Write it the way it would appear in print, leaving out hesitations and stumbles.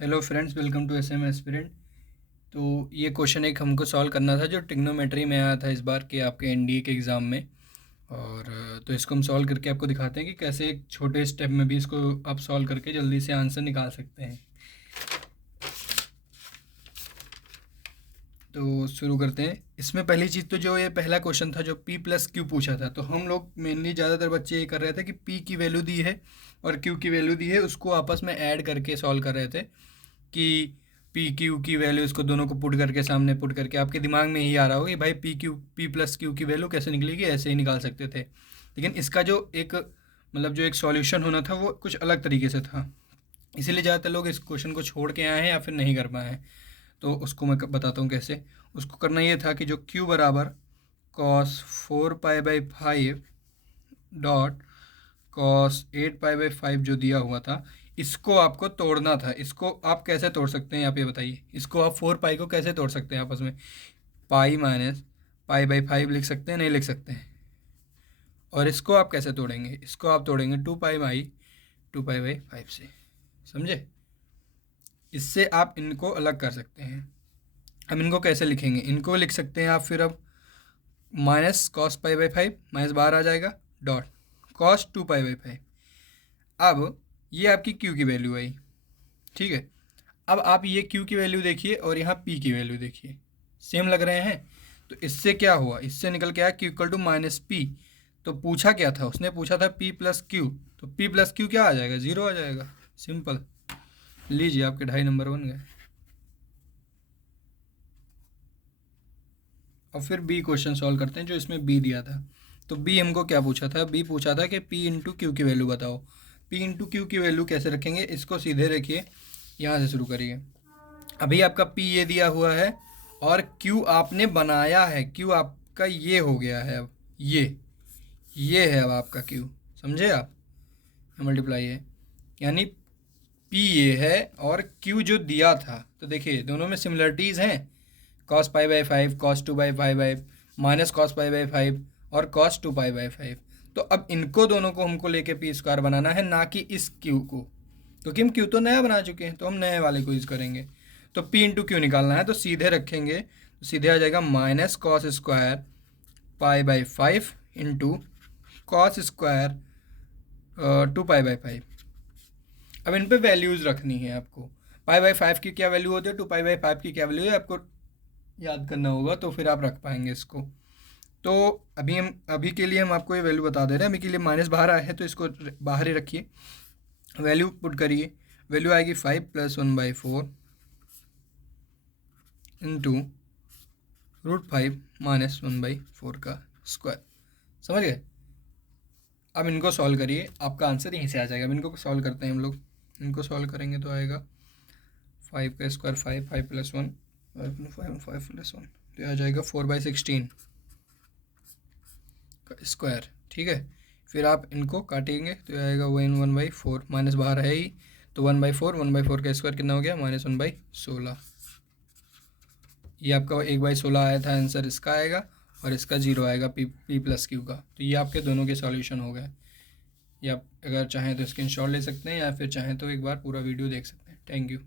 Hello friends, welcome to SM aspirant. तो ये question एक हमको सॉल्व करना था जो ट्रिग्नोमेट्री में आया था इस बार के आपके एनडीए के एग्ज़ाम में। और तो इसको हम सॉल्व करके आपको दिखाते हैं कि कैसे एक छोटे स्टेप में भी इसको आप सॉल्व करके जल्दी से आंसर निकाल सकते हैं। तो शुरू करते हैं। इसमें पहली चीज़ तो जो ये पहला क्वेश्चन था जो p प्लस क्यू पूछा था, तो हम लोग मेनली ज़्यादातर बच्चे ये कर रहे थे कि p की वैल्यू दी है और q की वैल्यू दी है, उसको आपस में ऐड करके सॉल्व कर रहे थे कि पी क्यू की वैल्यू, इसको दोनों को पुट करके सामने पुट करके आपके दिमाग में ही आ रहा होगा कि भाई पी प्लस क्यू की वैल्यू कैसे निकलेगी, ऐसे ही निकाल सकते थे। लेकिन इसका जो एक मतलब जो एक सॉल्यूशन होना था वो कुछ अलग तरीके से था, इसीलिए ज़्यादातर लोग इस क्वेश्चन को छोड़ के आए हैं या फिर नहीं कर पाए हैं। तो उसको मैं बताता हूँ कैसे। उसको करना ये था कि जो q बराबर कॉस 4π/5 डॉट कॉस 8π/5 जो दिया हुआ था, इसको आपको तोड़ना था। इसको आप कैसे तोड़ सकते हैं आप ये बताइए। इसको आप 4π को कैसे तोड़ सकते हैं आपस में? पाई माइनस π/5 लिख सकते हैं, नहीं लिख सकते हैं? और इसको आप कैसे तोड़ेंगे? इसको आप तोड़ेंगे 2π/5 से। समझे? इससे आप इनको अलग कर सकते हैं। अब इनको कैसे लिखेंगे? इनको लिख सकते हैं आप फिर अब माइनस कॉस π/5, माइनस बाहर आ जाएगा, डॉट कॉस 2π/5। अब ये आपकी क्यू की वैल्यू आई, ठीक है। अब आप ये क्यू की वैल्यू देखिए और यहाँ पी की वैल्यू देखिए, सेम लग रहे हैं। तो इससे क्या हुआ? इससे निकल के आया Q equal to minus P. तो पूछा क्या था? उसने पूछा था पी प्लस क्यू, तो पी प्लस क्यू क्या आ जाएगा? ज़ीरो आ जाएगा। सिंपल। लीजिए, आपके 2.5 नंबर बन गए। और फिर बी क्वेश्चन सॉल्व करते हैं जो इसमें बी दिया था। तो बी हमको क्या पूछा था? बी पूछा था कि पी इंटू क्यू की वैल्यू बताओ। पी इंटू क्यू की वैल्यू कैसे रखेंगे? इसको सीधे रखिए, यहाँ से शुरू करिए। अभी आपका पी ये दिया हुआ है और क्यू आपने बनाया है, क्यू आपका ये हो गया है। अब ये है अब आपका क्यू, समझे आप? मल्टीप्लाई है, यानी पी ये है और क्यू जो दिया था। तो देखिए दोनों में सिमिलरिटीज़ हैं, कॉस π/5, कॉस 2/5 माइनस कॉस π/5 और कॉस 2π/5। तो अब इनको दोनों को हमको लेके पी स्क्वायर बनाना है, ना कि इस क्यू को, क्योंकि हम क्यू तो नया बना चुके हैं, तो हम नए वाले को यूज़ करेंगे। तो पी इंटू क्यू निकालना है, तो सीधे रखेंगे तो सीधे आ जाएगा minus cos square π/5 into cos square 2π/5। अब इन पे वैल्यूज़ रखनी है आपको। π/5 की क्या वैल्यू होती है, 2π/5 की क्या वैल्यू है, आपको याद करना होगा, तो फिर आप रख पाएंगे इसको। तो अभी के लिए हम आपको ये वैल्यू बता दे रहे हैं। अभी के लिए माइनस बाहर आया है तो इसको बाहर ही रखिए, वैल्यू पुट करिए। वैल्यू आएगी 5 + 1/4 इंटू √5 - 1/4 का स्क्वायर। समझ गए? अब इनको सॉल्व करिए, आपका आंसर यहीं से आ जाएगा। अब इनको सॉल्व करते हैं हम लोग। इनको सॉल्व करेंगे तो आएगा 5 का स्क्वायर 5, 5 + 1, 5 + 1, तो आ जाएगा 4/16 का स्क्वायर, ठीक है। फिर आप इनको काटेंगे तो आएगा 1/4, माइनस बाहर है ही, तो 1/4 का स्क्वायर कितना हो गया? -1/16। ये आपका 1/16 आया था आंसर, इसका आएगा और इसका 0 आएगा पी प्लस क्यू का। तो ये आपके दोनों के सॉल्यूशन हो गए। ये आप अगर चाहें तो स्क्रीनशॉट ले सकते हैं या फिर चाहें तो एक बार पूरा वीडियो देख सकते हैं। Thank you.